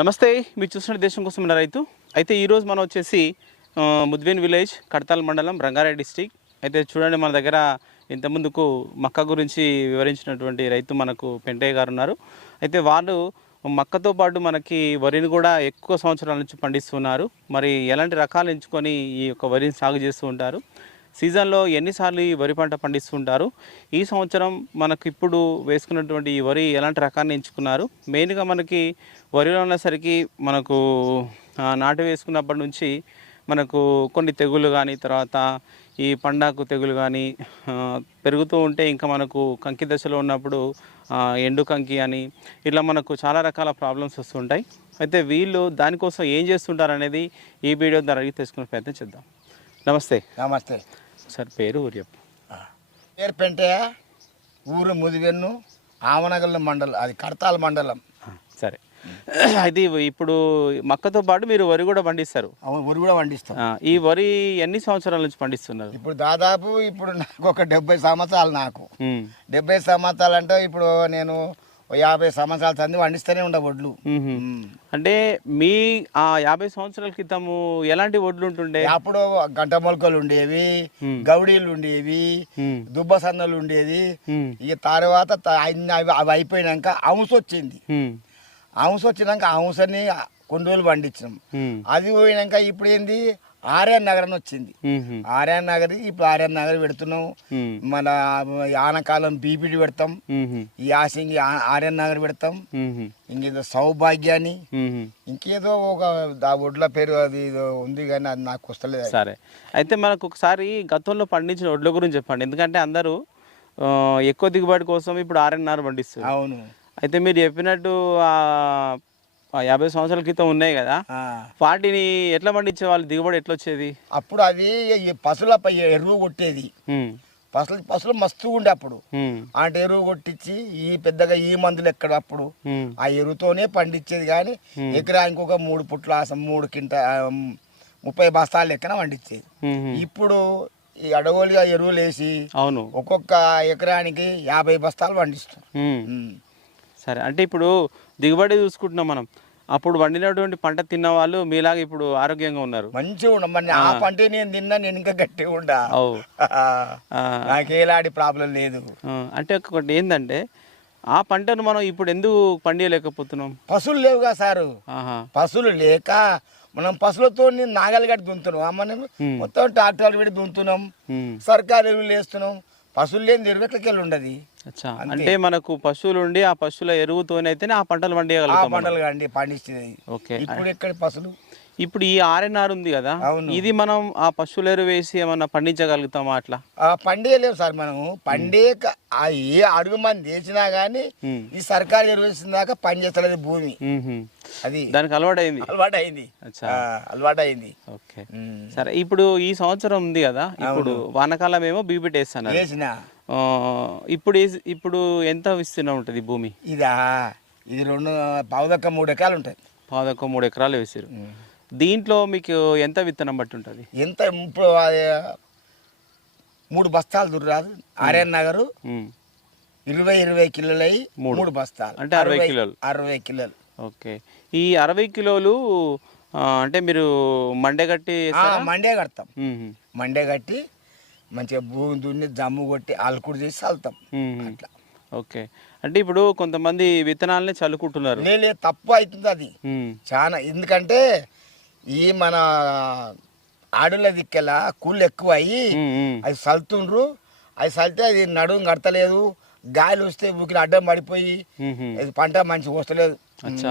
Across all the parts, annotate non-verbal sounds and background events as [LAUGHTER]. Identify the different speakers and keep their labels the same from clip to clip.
Speaker 1: నమస్తే మీరు చూసిన దేశం కోసం ఉన్న రైతు. అయితే ఈరోజు మనం వచ్చేసి ముద్వేన్ విలేజ్ కడతాల్ మండలం రంగారెడ్డి డిస్టిక్ అయితే చూడండి మన దగ్గర ఇంత ముందుకు మక్క గురించి వివరించినటువంటి రైతు మనకు పెంటయ్య గారు ఉన్నారు. అయితే వాళ్ళు మక్కతో పాటు మనకి వరిని కూడా ఎక్కువ సంవత్సరాల నుంచి పండిస్తున్నారు. మరి ఎలాంటి రకాలు ఎంచుకొని ఈ యొక్క వరిని సాగు చేస్తూ ఉంటారు? సీజన్లో ఎన్నిసార్లు ఈ వరి పంట పండిస్తుంటారు? ఈ సంవత్సరం మనకు ఇప్పుడు వేసుకున్నటువంటి ఈ వరి ఎలాంటి రకాన్ని ఎంచుకున్నారు? మెయిన్గా మనకి వరిలో ఉన్నసరికి మనకు నాటు వేసుకున్నప్పటి నుంచి మనకు కొన్ని తెగులు కానీ తర్వాత ఈ పండాకు తెగులు కానీ పెరుగుతూ ఉంటే ఇంకా మనకు కంకి దశలో ఉన్నప్పుడు ఎండు కంకి అని ఇట్లా మనకు చాలా రకాల ప్రాబ్లమ్స్ వస్తుంటాయి. అయితే వీళ్ళు దానికోసం ఏం చేస్తుంటారు అనేది ఈ వీడియో ద్వారా తెలుసుకునే ప్రయత్నం చేద్దాం. నమస్తే.
Speaker 2: నమస్తే.
Speaker 1: సార్ పేరు ఊరు చెప్పు
Speaker 2: పేరు పెంటయ్య ఊరు ముదివెన్ను ఆమనగల్ మండలం అది కడతాల మండలం.
Speaker 1: సరే. ఇవి ఇప్పుడు మక్కతో పాటు మీరు వరి కూడా పండిస్తారు.
Speaker 2: అవును ఊరు కూడా పండిస్తాం.
Speaker 1: ఈ వరి ఎన్ని సంవత్సరాల నుంచి పండిస్తున్నారు?
Speaker 2: ఇప్పుడు దాదాపు ఇప్పుడు నాకు ఒక డెబ్బై సంవత్సరాలు నాకు. డెబ్బై సంవత్సరాలు అంటే ఇప్పుడు నేను యాభై సంవత్సరాల సంది పండిస్తూనే ఉండే వడ్లు.
Speaker 1: అంటే మీ ఆ యాభై సంవత్సరాల క్రితము ఎలాంటి వడ్లు ఉంటుండే?
Speaker 2: అప్పుడు గంట మొలకలు ఉండేవి గౌడీలు ఉండేవి దుబ్బ సన్నలు ఉండేది. ఇక తర్వాత అవి అయిపోయినాక అంశ వచ్చింది. అంశ వచ్చినాక అంశని కొన్ని రోజులు పండించినాం అది పోయినాక ఇప్పుడు ఏంది? ఆర్యన్ నగర్ అని వచ్చింది ఆర్యన్ నగర్ ఇప్పుడు ఆర్యన్ నగర్ పెడుతున్నాం. మన ఆనకాలం బీపీడి పెడతాం. ఈ ఆసింగి ఆ- ఆర్యన్ నగర్ పెడతాం. ఇంకేదో సౌభాగ్యాన్ని. ఇంకేదో ఒక ఆ ఒడ్ల పేరు అది ఉంది కానీ అది నాకు వస్తలేదు.
Speaker 1: సరే. అయితే మనకు ఒకసారి గతంలో పండించిన వడ్ల గురించి చెప్పండి. ఎందుకంటే అందరూ ఎక్కువ దిగుబడి కోసం ఇప్పుడు ఆర్ఎన్ఆర్ పండిస్తారు
Speaker 2: అవును.
Speaker 1: అయితే మీరు చెప్పినట్టు యాభై సంవత్సరాల క్రితం ఉన్నాయి కదా. వాటిని ఎట్లా పండించే వాళ్ళు దిగుబడి ఎట్లా వచ్చేది
Speaker 2: అప్పుడు అది ఈ పశువులపై ఎరువు కొట్టేది. పశువులు పశువులు మస్తు ఉండే అప్పుడు. అంటే ఎరువు కొట్టించి ఈ పెద్దగా ఈ మందులు ఎక్కడ అప్పుడు. ఆ ఎరువుతోనే పండించేది కానీ ఎకరానికి ఒక మూడు పుట్ల మూడు కింట ముప్పై బస్తాలు లెక్కన పండించేది. ఇప్పుడు ఈ అడవులుగా ఎరువులు వేసి
Speaker 1: అవును.
Speaker 2: ఒక్కొక్క ఎకరానికి యాభై బస్తాలు పండిస్తారు.
Speaker 1: సరే అంటే ఇప్పుడు దిగుబడి చూసుకుంటున్నాం మనం. అప్పుడు వండినటువంటి పంట తిన్న వాళ్ళు మీలాగా ఇప్పుడు ఆరోగ్యంగా ఉన్నారు.
Speaker 2: మంచిగా ఆ పంట నేను తిన్నా నేను ఇంకా గట్టిగా ఉండా? [LAUGHS] నాకు ఎలాంటి ప్రాబ్లం లేదు.
Speaker 1: అంటే ఒకటి ఏంటంటే ఆ పంటను మనం ఇప్పుడు ఎందుకు పండియలేకపోతున్నాం?
Speaker 2: పశువులు లేవుగా సారు. పశువులు లేక మనం పశువులతో నాగలి గట్టి దున్నుతున్నాం మనం. మొత్తం ట్రాక్టర్లు పెట్టి దున్నుతున్నాం
Speaker 1: ఉమ్,
Speaker 2: సర్కారు ఎరువులు వేస్తున్నాం పశువులు లేని ఎరువు ఎక్కడికి వెళ్ళి ఉండదు.
Speaker 1: అచ్చా. అంటే మనకు పశువులు ఉండి ఆ పశువుల ఎరువుతోనైతేనే ఆ పంటలు పండియగలుగుతాం.
Speaker 2: పంటలు పండించేది
Speaker 1: ఓకే.
Speaker 2: ఇప్పుడు ఎక్కడ పశువులు?
Speaker 1: ఇప్పుడు ఈ ఆర్ఎన్ఆర్ ఉంది కదా. ఇది మనం ఆ పశువుల ఎరువు వేసి ఏమన్నా పండించగలుగుతామా అట్లా?
Speaker 2: ఆ పండియలేము సార్ మనము. పండేక ఆ ఏ అడుగు వేసినా కానీ
Speaker 1: ఉమ్,
Speaker 2: ఈ సర్కారు ఎరువు వేసిన దాకా పని చేస్తలేదు భూమి. అది
Speaker 1: దానికి అలవాటు అయింది
Speaker 2: అలవాటు అయింది
Speaker 1: ఓకే. సరే ఇప్పుడు ఈ సంవత్సరం ఉంది కదా ఇప్పుడు వానాకాలం ఏమో
Speaker 2: వేసిన.
Speaker 1: ఆ, ఇప్పుడు ఇప్పుడు ఎంత విస్తీర్ణం ఉంటుంది భూమి?
Speaker 2: ఇదా ఇది రెండు పావుదక్క మూడు ఎకరాలు ఉంటాయి.
Speaker 1: పాదొక్క మూడు ఎకరాలు వేసారు దీంట్లో మీకు ఎంత విత్తనం బట్టి ఉంటుంది
Speaker 2: ఎంత ఇప్పుడు మూడు బస్తాలు దుర్రాదు. ఆర్యన్ నగరు ఇరవై ఇరవై కిలోలు అయ్యి
Speaker 1: మూడు.
Speaker 2: బస్తాలు.
Speaker 1: అంటే అరవై కిలోలు.
Speaker 2: అరవై కిలోలు.
Speaker 1: ఓకే. ఈ అరవై కిలోలు అంటే మీరు మండే కట్టి?
Speaker 2: మండే కడతాం. మండే కట్టి మంచిగా భూమి దున్ని జమ్ము కొట్టి అలుకుడు చేసి
Speaker 1: ఉమ్.
Speaker 2: అట్లా.
Speaker 1: ఓకే. అంటే ఇప్పుడు కొంతమంది విత్తనాలని చల్లుకుంటున్నారు.
Speaker 2: లేలే తప్పు అవుతుంది అది. చాలా ఎందుకంటే ఈ మన ఆడుల దిక్కెలా కూళ్ళు ఎక్కువ అయ్యి. అది చల్తుండ్రు అది చల్లితే అది నడుము కడతలేదు. గాలి వస్తే ఊకిన అడ్డం పడిపోయి అది పంట మంచిగా వస్తలేదు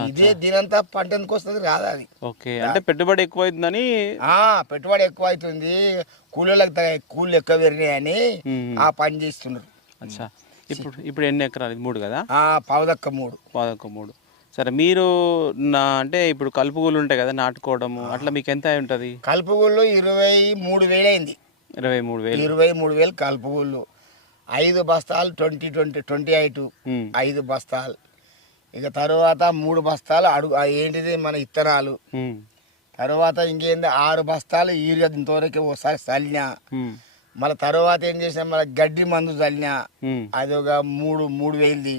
Speaker 2: ఇదే దీనంతా పంట ఎందుకు వస్తుంది రాదు అది.
Speaker 1: ఓకే అంటే పెట్టుబడి ఎక్కువ అవుతుందని
Speaker 2: ఆ పెట్టుబడి ఎక్కువ అవుతుంది కూలీలకు కూలీలు ఎక్కువ పెరిగినాయని ఆ పని చేస్తున్నారు
Speaker 1: అచ్చా. ఇప్పుడు ఇప్పుడు ఎన్ని ఎకరాలు? మూడు కదా?
Speaker 2: పావుదక్క మూడు.
Speaker 1: పాదొక్క మూడు. సరే మీరు నా అంటే ఇప్పుడు కలుపుగోలు ఉంటాయి కదా నాటుకోవడము అట్లా మీకు ఎంత అయి ఉంటుంది?
Speaker 2: కలుపుగోళ్ళు ఇరవై మూడు వేలు అయింది.
Speaker 1: ఇరవై మూడు వేలు.
Speaker 2: ఇరవై మూడు వేలు కలుపుగోళ్ళు. ఐదు బస్తాలు ట్వంటీ ట్వంటీ ట్వంటీ ఎయిట్ ఐదు బస్తాలు. ఇక తర్వాత మూడు బస్తాలు అడుగు ఏంటిది మన ఇత్తనాలు. తర్వాత ఇంకేంది ఆరు బస్తాలు యూరియా ఇంతవరకు ఒకసారి చల్లినా. మళ్ళీ తర్వాత ఏం చేసినా మళ్ళీ గడ్డి మందు చల్లినా. అది ఒక మూడు మూడు వేలది.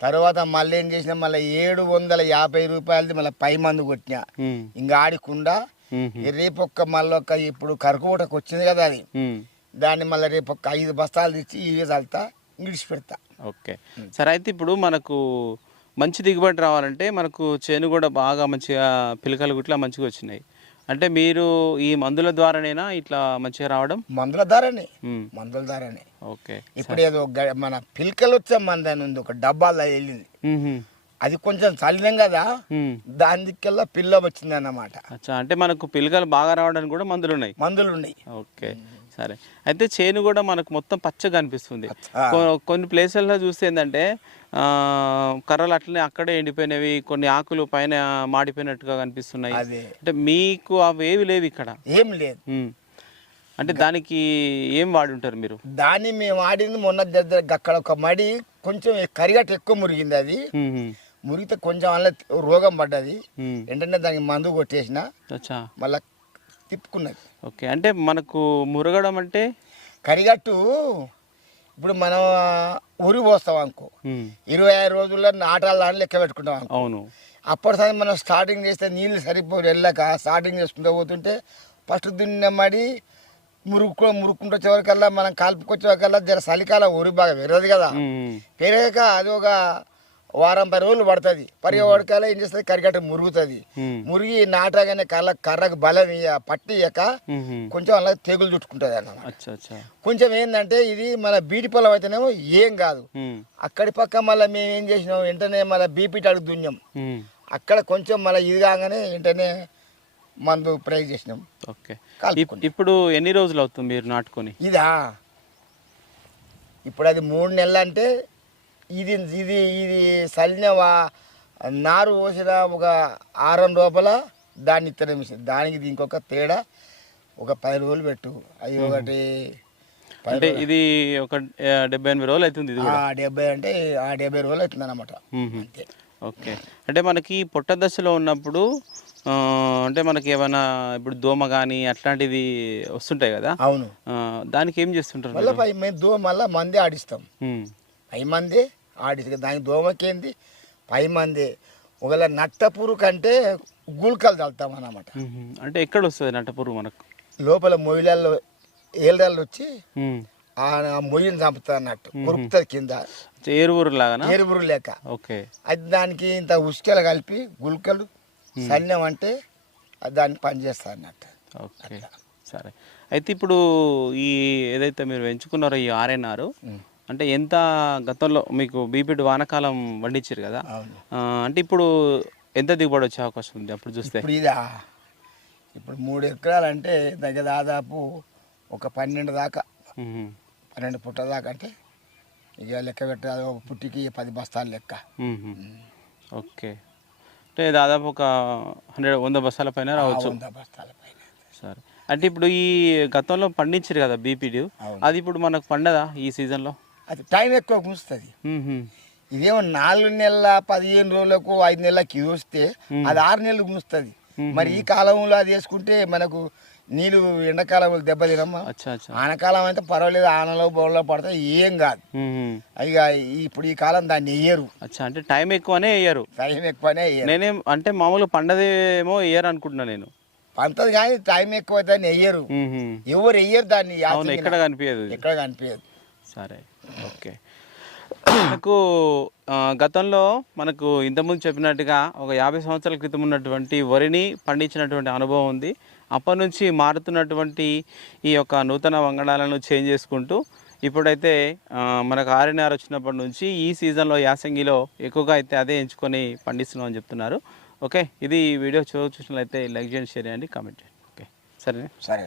Speaker 2: తర్వాత మళ్ళీ ఏం చేసిన మళ్ళీ ఏడు వందల యాభై రూపాయలది మళ్ళీ పై మందు కొట్టిన. ఇంకా ఆడకుండా రేపు ఒక్క మళ్ళీ ఒక ఇప్పుడు కరుకుబూటకు వచ్చింది కదా అది. దాన్ని మళ్ళీ రేపు ఒక ఐదు బస్తాలు తెచ్చి ఇవి చల్లుతా ఇడిచి పెడతా
Speaker 1: ఓకే సరే అయితే ఇప్పుడు మనకు మంచి దిగుబడి రావాలంటే మనకు చేను కూడా బాగా మంచిగా పిలకలు గుట్లా మంచిగా వచ్చినాయి. అంటే మీరు ఈ మందుల ద్వారానేనా ఇట్లా మంచిగా రావడం?
Speaker 2: మందుల
Speaker 1: ఉమ్,
Speaker 2: మందుల ధరనే
Speaker 1: ఓకే.
Speaker 2: ఇప్పుడు ఏదో మన పిలకలు వచ్చే మంది అని ఉంది ఒక డబ్బాలో వెళ్ళింది. అది కొంచెం చల్లినాం కదా
Speaker 1: ఉమ్.
Speaker 2: దాని దిక్కెల్లా పిల్ల వచ్చింది అన్నమాట
Speaker 1: అంటే మనకు పిలకలు బాగా రావడానికి కూడా మందులు ఉన్నాయి
Speaker 2: మందులు ఉన్నాయి
Speaker 1: ఓకే సరే. అయితే చేను కూడా మనకు మొత్తం పచ్చగా అనిపిస్తుంది. కొన్ని ప్లేసుల్లో చూస్తే ఏంటంటే కర్రలు అట్లనే అక్కడే ఎండిపోయినవి కొన్ని ఆకులు పైన మాడిపోయినట్టుగా కనిపిస్తున్నాయి. అంటే మీకు అవి ఏవి లేవు ఇక్కడ?
Speaker 2: ఏం లేదు.
Speaker 1: అంటే దానికి ఏం వాడి ఉంటారు మీరు?
Speaker 2: దాన్ని మేము ఆడింది మొన్న దగ్గర అక్కడ ఒక మడి కొంచెం కరిగట్టు ఎక్కువ మురిగింది అది. మురిగితే కొంచెం అలా రోగం పడ్డది. వెంటనే దానికి మందు కొట్టేసిన. మళ్ళా తిప్పుకున్నది.
Speaker 1: ఓకే అంటే మనకు మురగడం అంటే?
Speaker 2: కరిగట్టు ఇప్పుడు మనం ఉరి పోస్తాం అనుకో. ఇరవై ఐదు రోజుల్లో నాటాలు దాన్ని లెక్క పెట్టుకుంటాం అనుకో.
Speaker 1: అవును.
Speaker 2: అప్పటిసారి మనం స్టార్టింగ్ చేస్తే నీళ్ళు సరిపోయి వెళ్ళాక స్టార్టింగ్ చేసుకుంటూ పోతుంటే ఫస్ట్ దున్న మడి మురుక్కు మురుక్కుంటూ వచ్చేవరకల్లా మనం కలుపుకొచ్చేవరకల్లా జర చలికాలం ఊరి బాగా పెరగదు కదా. పెరిగాక అది ఒక వారం పది రోజులు పడుతుంది. పరిగెవడకాల ఏం చేస్తుంది? కరిగట్ట మురుగుతుంది. మురిగి నాటగానే కళ్ళ కర్రకు బలం ఇయ్య పట్టియక
Speaker 1: ఉహుం.
Speaker 2: కొంచెం అలా తెగులు చుట్టుకుంటుంది అన్నమాట. కొంచెం ఏంటంటే ఇది మన బీటి పొలం అయితేనేమో ఏం కాదు. అక్కడి పక్క మళ్ళీ మేము ఏం చేసినాం? వెంటనే మళ్ళీ బీపీటీ అడుగు
Speaker 1: ఉమ్.
Speaker 2: అక్కడ కొంచెం మళ్ళీ ఇది కాగానే వెంటనే మందు ప్రై చేసినాం.
Speaker 1: ఓకే. ఇప్పుడు ఎన్ని రోజులు అవుతుంది మీరు నాటుకొని?
Speaker 2: ఇదా? ఇప్పుడు అది మూడు నెలలు అంటే ఇది ఇది ఇది చల్లిన నారు పోసిన ఒక ఆరం లోపల దాన్ని ఇత్తనం మిషన్ దానికి ఒక తేడా ఒక పది రోజులు పెట్టు. అది ఒకటి
Speaker 1: అంటే ఇది ఒక డెబ్బై ఎనభై రోజులు అవుతుంది ఇది
Speaker 2: డెబ్బై అంటే ఆ డెబ్బై రోజులు అవుతుంది అనమాట. అంతే.
Speaker 1: ఓకే. అంటే మనకి పొట్ట దశలో ఉన్నప్పుడు అంటే మనకి ఏమైనా ఇప్పుడు దోమ కానీ అట్లాంటివి వస్తుంటాయి కదా?
Speaker 2: అవును.
Speaker 1: దానికి ఏం చేస్తుంటారు
Speaker 2: మళ్ళీ మేము దో మళ్ళీ మంది ఆడిస్తాం. పై మంది ఆడిస్తాం దానికి దోమకేంది? పై మంది ఒకవేళ నట్టపురు కంటే గుల్కలు చల్లుతాం అన్నమాట.
Speaker 1: మ్మ్. అంటే ఎక్కడ వస్తుంది నట్టపురుగు మనకు?
Speaker 2: లోపల మొయిలల్లో ఏళ్ళల్లో వచ్చి. ఆ మొయ్యిని చంపుతుంది అన్నట్టు. కొరుకుతుంది కింద.
Speaker 1: ఏరువురు లాగానా?
Speaker 2: ఏరుగురు లేక.
Speaker 1: ఓకే.
Speaker 2: అది దానికి ఇంత ఉసుకలు కలిపి గుల్కలు సన్నం అంటే దాన్ని పనిచేస్తుంది అన్నట్టు.
Speaker 1: ఓకే. సరే. అయితే ఇప్పుడు ఈ ఏదైతే మీరు ఎంచుకున్నారో ఈ ఆర్ఎన్ఆర్. అంటే ఎంత గతంలో మీకు బీపీడి వానకాలం పండించారు కదా? అంటే ఇప్పుడు ఎంత దిగుబడి వచ్చే అవకాశం ఉంది అప్పుడు చూస్తే?
Speaker 2: ఇప్పుడు ఇదా? ఇప్పుడు మూడు ఎకరాలు అంటే దగ్గర దాదాపు ఒక పన్నెండు దాకా. పన్నెండు పుట్ట దాకా అంటే ఇక లెక్క పెట్టాలి. ఒక పుట్టికి పది బస్తాలు లెక్క.
Speaker 1: ఓకే. అంటే దాదాపు ఒక హండ్రెడ్ వంద బస్సాల పైన రావచ్చు.
Speaker 2: వంద బస్తాల పైన.
Speaker 1: సరే. అంటే ఇప్పుడు ఈ గతంలో పండించారు కదా బీపీడి. అది ఇప్పుడు మనకు పండదా ఈ సీజన్లో?
Speaker 2: అది టైం ఎక్కువ గుంచుతుంది
Speaker 1: మ్మ్.
Speaker 2: ఇదేమో నాలుగు నెలల పదిహేను రోజులకు ఐదు నెలలకి వస్తే అది ఆరు నెలలు గుంచుతుంది మరి ఈ కాలంలో అది వేసుకుంటే మనకు నీళ్ళు ఎండాకాలంలో దెబ్బతినమ్మా.
Speaker 1: అచ్చా అచ్చా.
Speaker 2: ఆనకాలం అయితే పర్వాలేదు ఆనలో బోర్లో పడితే ఏం కాదు. ఇక ఇప్పుడు ఈ కాలం దాన్ని వేయరు.
Speaker 1: అచ్చా అంటే టైం ఎక్కువనే వేయరు.
Speaker 2: టైం ఎక్కువనే
Speaker 1: నేనేం అంటే మామూలు పండదేమో వేయరు అనుకుంటున్నా నేను.
Speaker 2: పంతది కానీ టైం ఎక్కువ దాన్ని వేయరు. ఎవరు వేయరు దాన్ని.
Speaker 1: ఎక్కడ కనిపించదు.
Speaker 2: ఎక్కడ కనిపించదు.
Speaker 1: సరే. ఓకే. మనకు గతంలో మనకు ఇంతకుముందు చెప్పినట్టుగా ఒక యాభై సంవత్సరాల క్రితం ఉన్నటువంటి వరిని పండించినటువంటి అనుభవం ఉంది. అప్పటి నుంచి మారుతున్నటువంటి ఈ యొక్క నూతన వంగడాలను చేంజ్ చేసుకుంటూ ఇప్పుడైతే మనకు ఆర్ఎన్ఆర్ వచ్చినప్పటి నుంచి ఈ సీజన్లో యాసంగిలో ఎక్కువగా అయితే అదే ఎంచుకొని పండిస్తున్నాం అని చెప్తున్నారు. ఓకే. ఇది వీడియో చూసినట్లయితే లైక్ చేయండి షేర్ చేయండి కామెంట్ చేయండి. ఓకే. సరే
Speaker 2: సరే